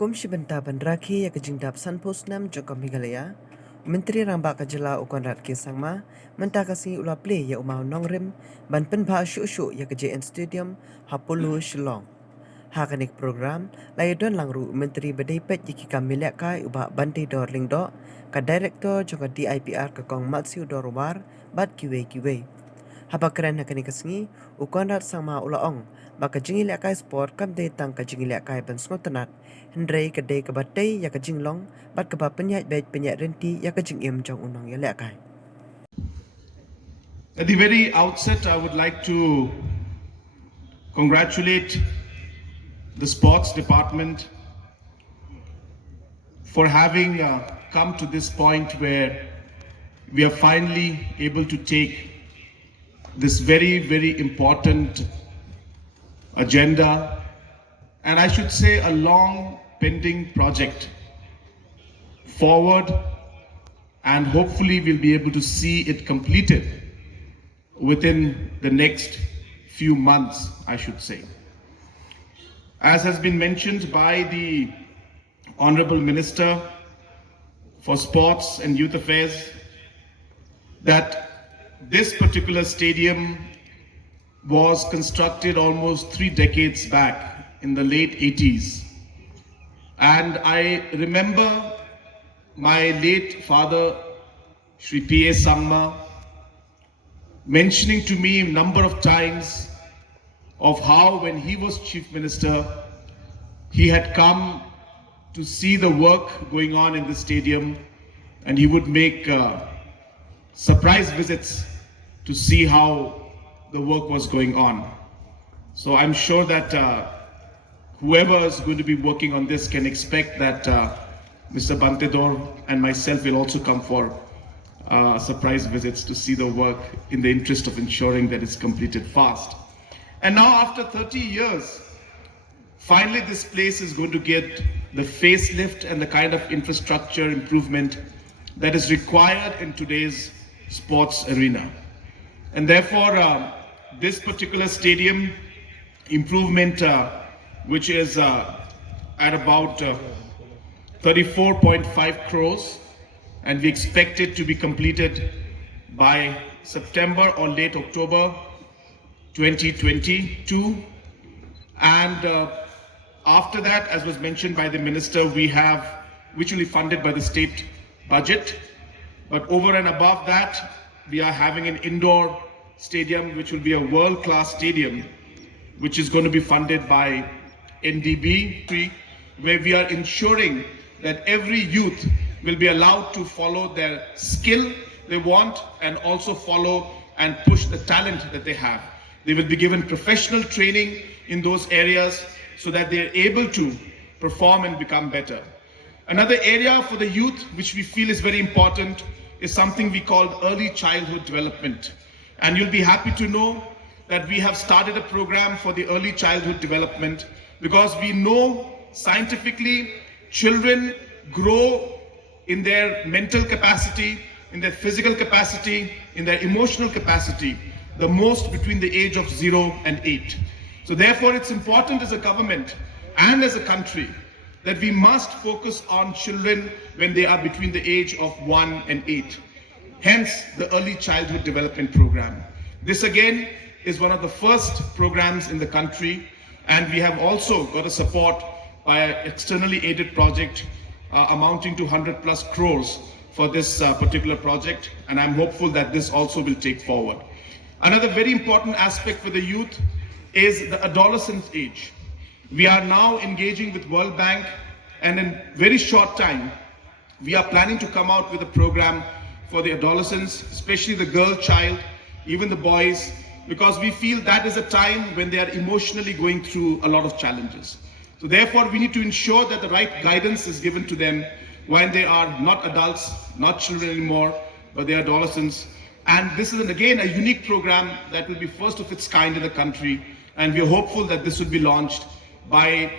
Hukum Shibanta Bandraki Yakajingdap Sanpostnam Joko Meghalaya, Myntri Rangbah Conrad K Sangma, Mentakasi Ula Plie ya umau nongrim, ban pynbha syuk-syuk ya KJN Stadium, Hapulu Shillong. Hakanik program, layadon langru Menteri Badaipet Yikika Milyakai ubah Bante Dor Lingdo, ka Director Joko DIPR Kakong Matsiu Dorwar, Bat Kiwe. Habakran hakanik kasingi, Conrad Sangma ulaong, baka jingil akai sport kam de tang ka jingil akai ban snotanat, Hendrei ka de ka batay ya ka jinglong, bat ka ba penyat baik penyat renti ya ka jingim jong unong ya akai. At the very outset, I would like to congratulate the sports department for having come to this point where we are finally able to take this very, very important agenda, and I should say a long pending project forward, and hopefully we'll be able to see it completed within the next few months, I should say. As has been mentioned by the Honorable Minister for Sports and Youth Affairs, that this particular stadium was constructed almost 3 decades back in the late 80s. And I remember my late father, Shri P.A. Sangma, mentioning to me a number of times of how when he was Chief Minister, he had come to see the work going on in the stadium, and he would make surprise visits to see how the work was going on. So I'm sure that whoever is going to be working on this can expect that Mr. Bantedor and myself will also come for surprise visits to see the work in the interest of ensuring that it's completed fast. And now after 30 years, finally this place is going to get the facelift and the kind of infrastructure improvement that is required in today's sports arena. And therefore, this particular stadium improvement, which is at about 34.5 crores, and we expect it to be completed by September or late October 2022. And after that, as was mentioned by the Minister, we have, which will be funded by the state budget. But over and above that, we are having an indoor stadium, which will be a world-class stadium, which is going to be funded by NDB, where we are ensuring that every youth will be allowed to follow their skill they want and also follow and push the talent that they have. They will be given professional training in those areas so that they are able to perform and become better. Another area for the youth, which we feel is very important, is something we call early childhood development. And you'll be happy to know that we have started a program for the early childhood development, because we know scientifically children grow in their mental capacity, in their physical capacity, in their emotional capacity, the most between the age of 0 and 8. So therefore it's important as a government and as a country that we must focus on children when they are between the age of 1 and 8. Hence the early childhood development program. This again is one of the first programs in the country, and we have also got a support by an externally aided project amounting to 100 plus crores for this particular project, and I'm hopeful that this also will take forward. Another very important aspect for the youth is the adolescent age. We are now engaging with World Bank, and in very short time, we are planning to come out with a program for the adolescents, especially the girl child, even the boys, because we feel that is a time when they are emotionally going through a lot of challenges. So therefore, we need to ensure that the right guidance is given to them when they are not adults, not children anymore, but they are adolescents. And this is, again, a unique program that will be first of its kind in the country, and we are hopeful that this will be launched by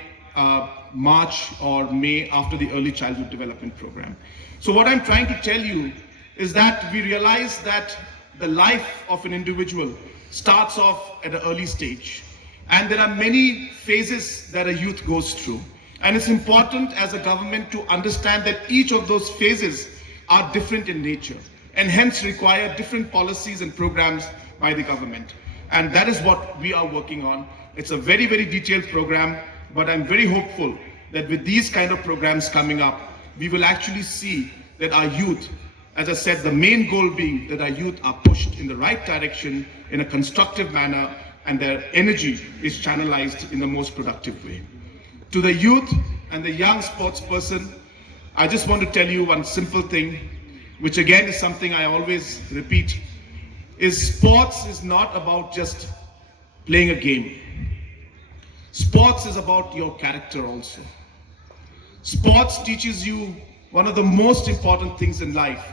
March or May after the early childhood development program. So what I'm trying to tell you is that we realize that the life of an individual starts off at an early stage, and there are many phases that a youth goes through. And it's important as a government to understand that each of those phases are different in nature and hence require different policies and programs by the government. And that is what we are working on. It's a very, very detailed program, but I'm very hopeful that with these kind of programs coming up, we will actually see that our youth, as I said, the main goal being that our youth are pushed in the right direction in a constructive manner and their energy is channelized in the most productive way. To the youth and the young sports person, I just want to tell you one simple thing, which again is something I always repeat, is sports is not about just playing a game. Sports is about your character also. Sports teaches you one of the most important things in life.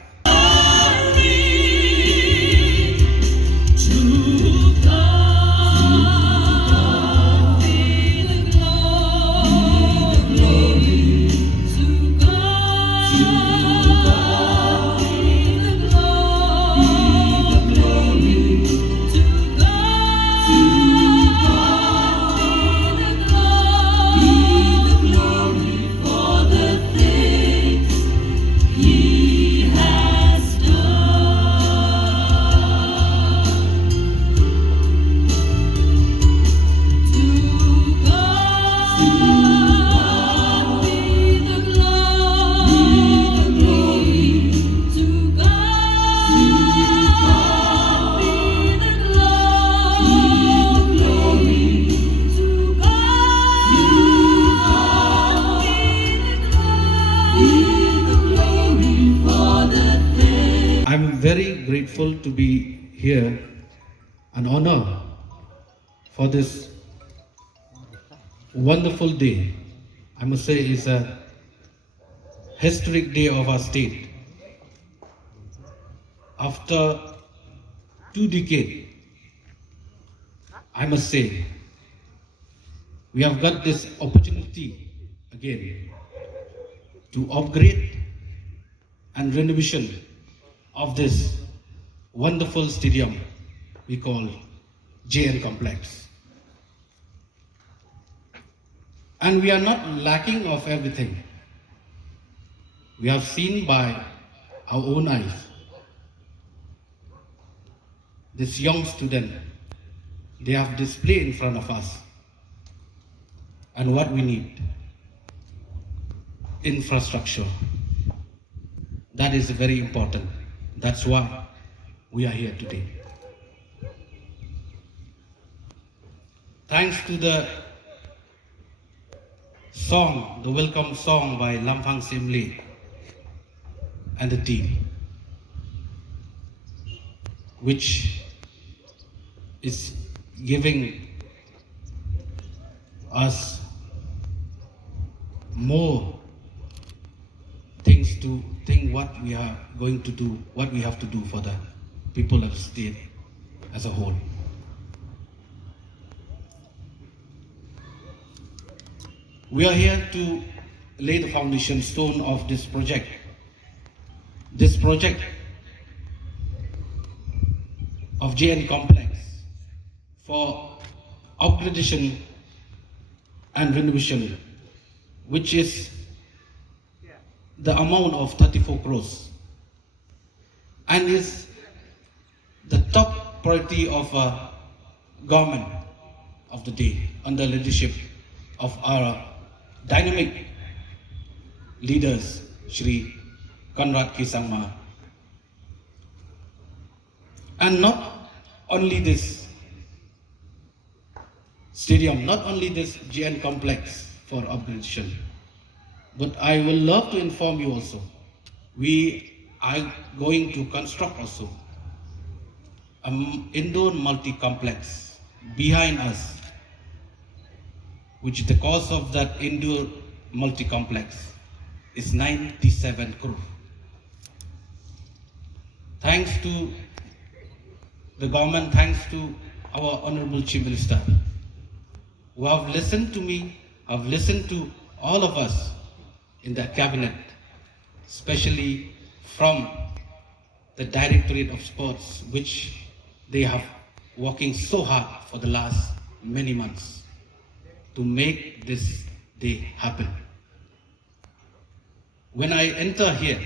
I'm very grateful to be here, an honor for this wonderful day. I must say it's a historic day of our state. After 2 decades, I must say, we have got this opportunity again to upgrade and renovation of this wonderful stadium we call JN Complex. And we are not lacking of everything. We have seen by our own eyes this young student, they have displayed in front of us. And what we need, infrastructure. That is very important. That's why we are here today. Thanks to the song, the welcome song by Lampang Simle and the team, which is giving us more things to think what we are going to do, what we have to do for the people of the state as a whole. We are here to lay the foundation stone of this project. This project of JN Complex for upgradation and renovation, which is the amount of 34 crores and is the top priority of government of the day under leadership of our dynamic leaders, Shri Conrad K. Sangma. And not only this stadium, not only this GN complex for upgradation, but I will love to inform you also, we are going to construct also an indoor multi-complex behind us, which the cost of that indoor multi-complex is 97 crore. Thanks to the government, thanks to our Honorable Chief Minister, who have listened to me, have listened to all of us in the cabinet, especially from the Directorate of Sports, which they have working so hard for the last many months to make this they happen. When I enter here,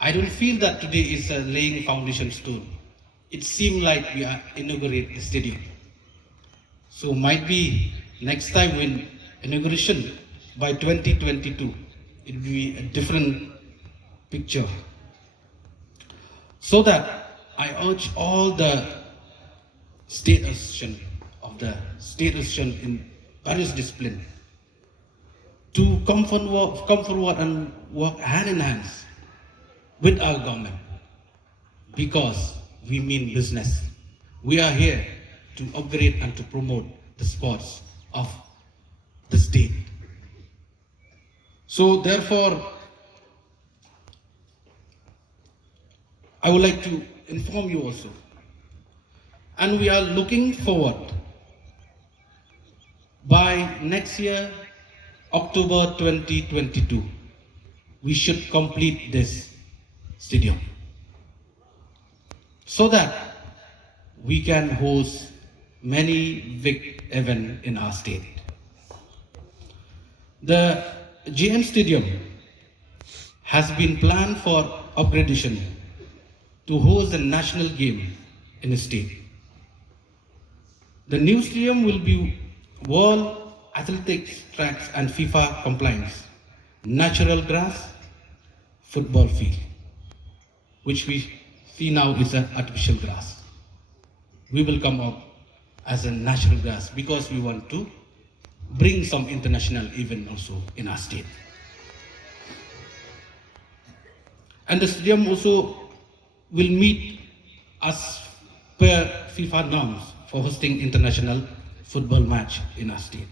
I don't feel that today is a laying foundation stone. It seems like we are inaugurating the stadium. So might be next time when inauguration by 2022, it will be a different picture. So that I urge all the state association in various disciplines to come forward and work hand in hand with our government, because we mean business. We are here to upgrade and to promote the sports of the state. So therefore, I would like to inform you also, and we are looking forward by next year, October 2022, we should complete this stadium so that we can host many big events in our state. The GM Stadium has been planned for upgradation to host a national game in the state. The new stadium will be World Athletics tracks and FIFA compliance, natural grass, football field, which we see now is an artificial grass. We will come up as a natural grass because we want to bring some international event also in our state. And the stadium also will meet as per FIFA norms for hosting international football match in our state.